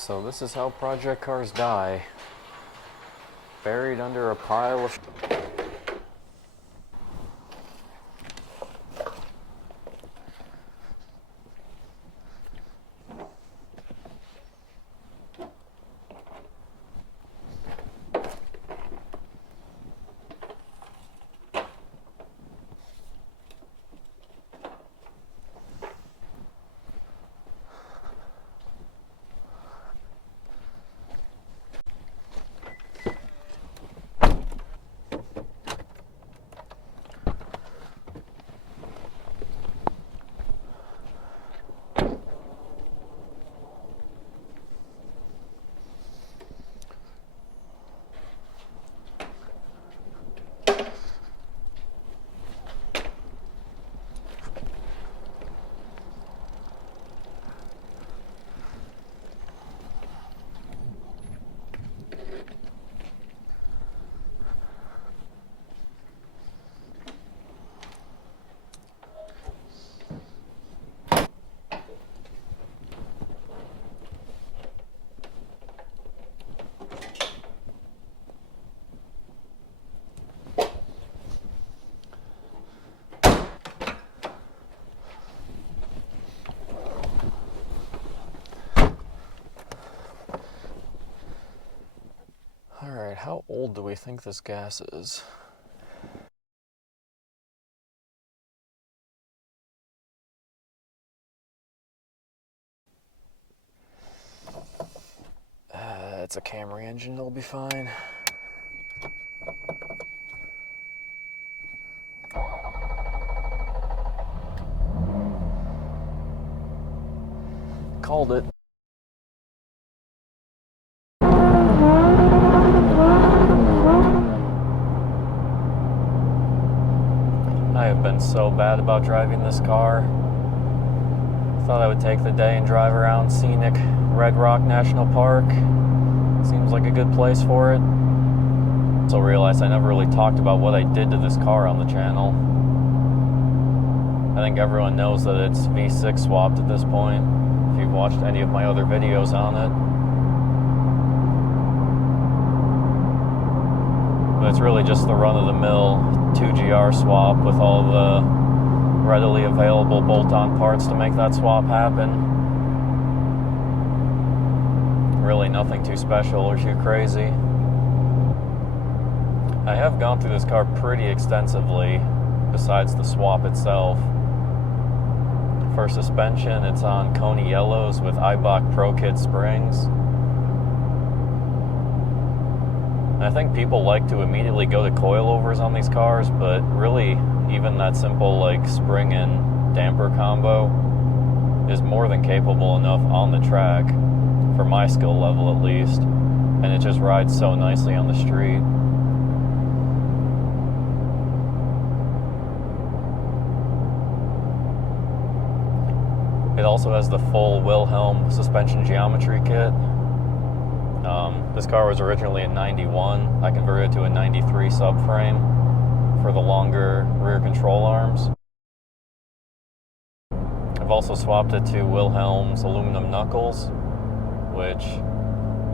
So this is how project cars die. Buried under a pile of... Alright, how old do we think this gas is? It's a Camry engine, it'll be fine. Called it. I have been so bad about driving this car. Thought I would take the day and drive around scenic Red Rock National Park. Seems like a good place for it. Also realized I never really talked about what I did to this car on the channel. I think everyone knows that it's V6 swapped at this point, if you've watched any of my other videos on it. But it's really just the run-of-the-mill 2GR swap with all the readily available bolt-on parts to make that swap happen. Really nothing too special or too crazy. I have gone through this car pretty extensively, besides the swap itself. For suspension, it's on Koni yellows with Eibach ProKit springs. I think people like to immediately go to coilovers on these cars, but really, even that simple like spring and damper combo is more than capable enough on the track, for my skill level at least, and it just rides so nicely on the street. It also has the full Wilhelm suspension geometry kit. This car was originally a 91. I converted it to a 93 subframe for the longer rear control arms. I've also swapped it to Wilhelm's aluminum knuckles, which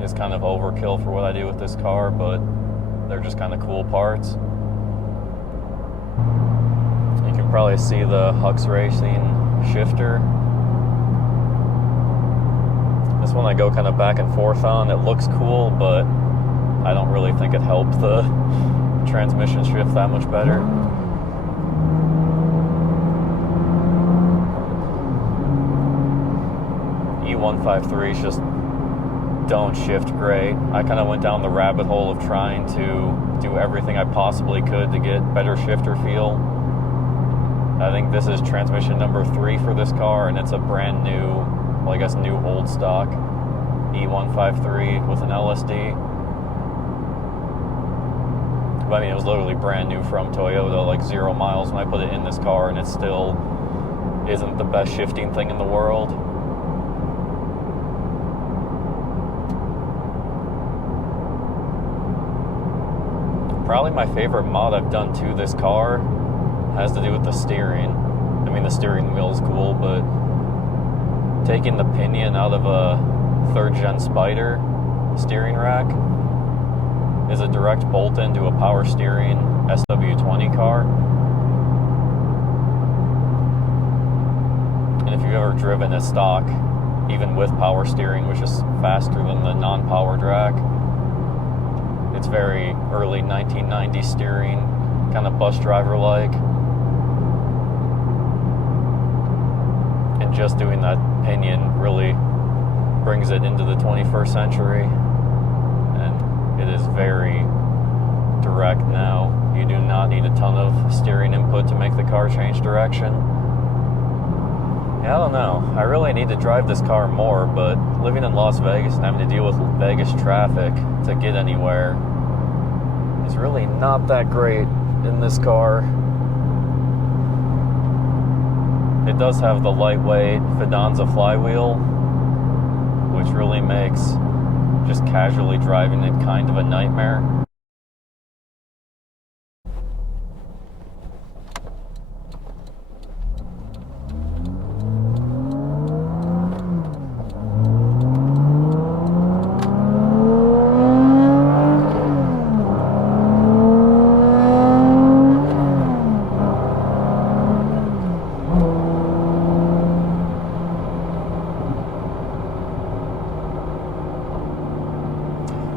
is kind of overkill for what I do with this car, but they're just kind of cool parts. You can probably see the Hux Racing shifter. This one I go kind of back and forth on. It looks cool, but I don't really think it helped the transmission shift that much better. E153s just don't shift great. I kind of went down the rabbit hole of trying to do everything I possibly could to get better shifter feel. I think this is transmission number 3 for this car, and it's a brand new, well, I guess new old stock E153 with an LSD. But I mean, it was literally brand new from Toyota, like 0 miles when I put it in this car, and it still isn't the best shifting thing in the world. Probably my favorite mod I've done to this car has to do with the steering. I mean, the steering wheel is cool, but taking the pinion out of a 3rd gen Spider steering rack is a direct bolt-in to a power steering SW20 car. And if you've ever driven a stock, even with power steering, which is faster than the non-powered rack, it's very early 1990s steering, kind of bus driver-like. And just doing that pinion really brings it into the 21st century. And it is very direct now. You do not need a ton of steering input to make the car change direction. Yeah, I don't know. I really need to drive this car more, but living in Las Vegas and having to deal with Vegas traffic to get anywhere is really not that great in this car. It does have the lightweight Fidanza Flywheel, which really makes just casually driving it kind of a nightmare.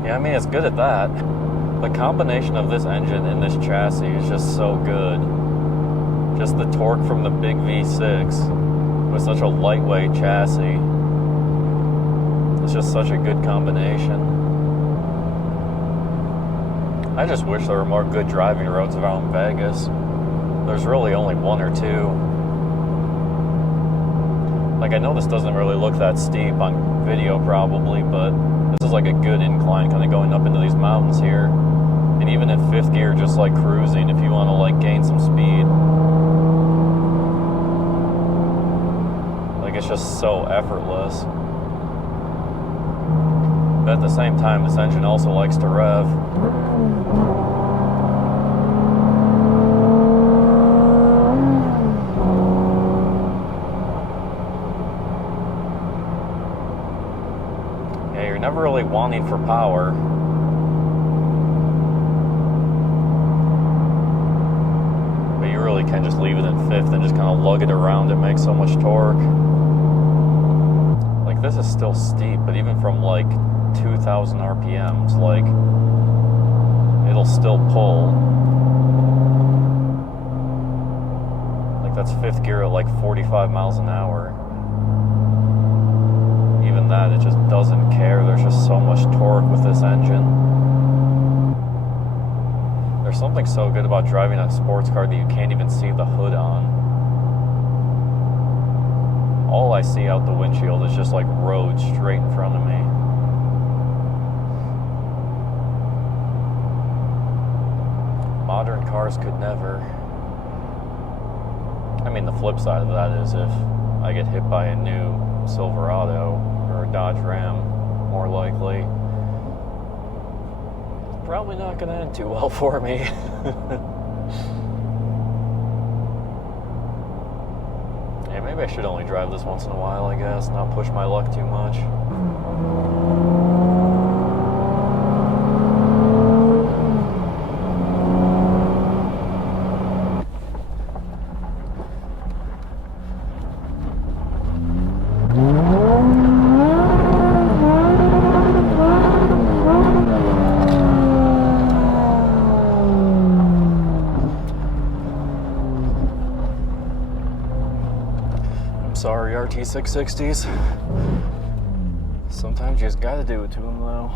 Yeah, I mean, it's good at that. The combination of this engine and this chassis is just so good. Just the torque from the big V6 with such a lightweight chassis. It's just such a good combination. I just wish there were more good driving roads around Vegas. There's really only one or two. Like, I know this doesn't really look that steep on video probably, but this is like a good incline kind of going up into these mountains here. And even in 5th gear, just like cruising, if you want to like gain some speed. Like, it's just so effortless. But at the same time, this engine also likes to rev. Never really wanting for power. But you really can just leave it in 5th and just kind of lug it around. It makes so much torque. Like, this is still steep, but even from like 2,000 RPMs, like, it'll still pull. Like, that's 5th gear at like 45 miles an hour. Even that, it just doesn't care. There's just so much torque with this engine. There's something so good about driving a sports car that you can't even see the hood on. All I see out the windshield is just like road straight in front of me. Modern cars could never. I mean, the flip side of that is if I get hit by a new Silverado or a Dodge Ram, more likely, it's probably not going to end too well for me. Yeah, maybe I should only drive this once in a while, I guess, not push my luck too much. Sorry, RT660s. Sometimes you just gotta do it to them, though.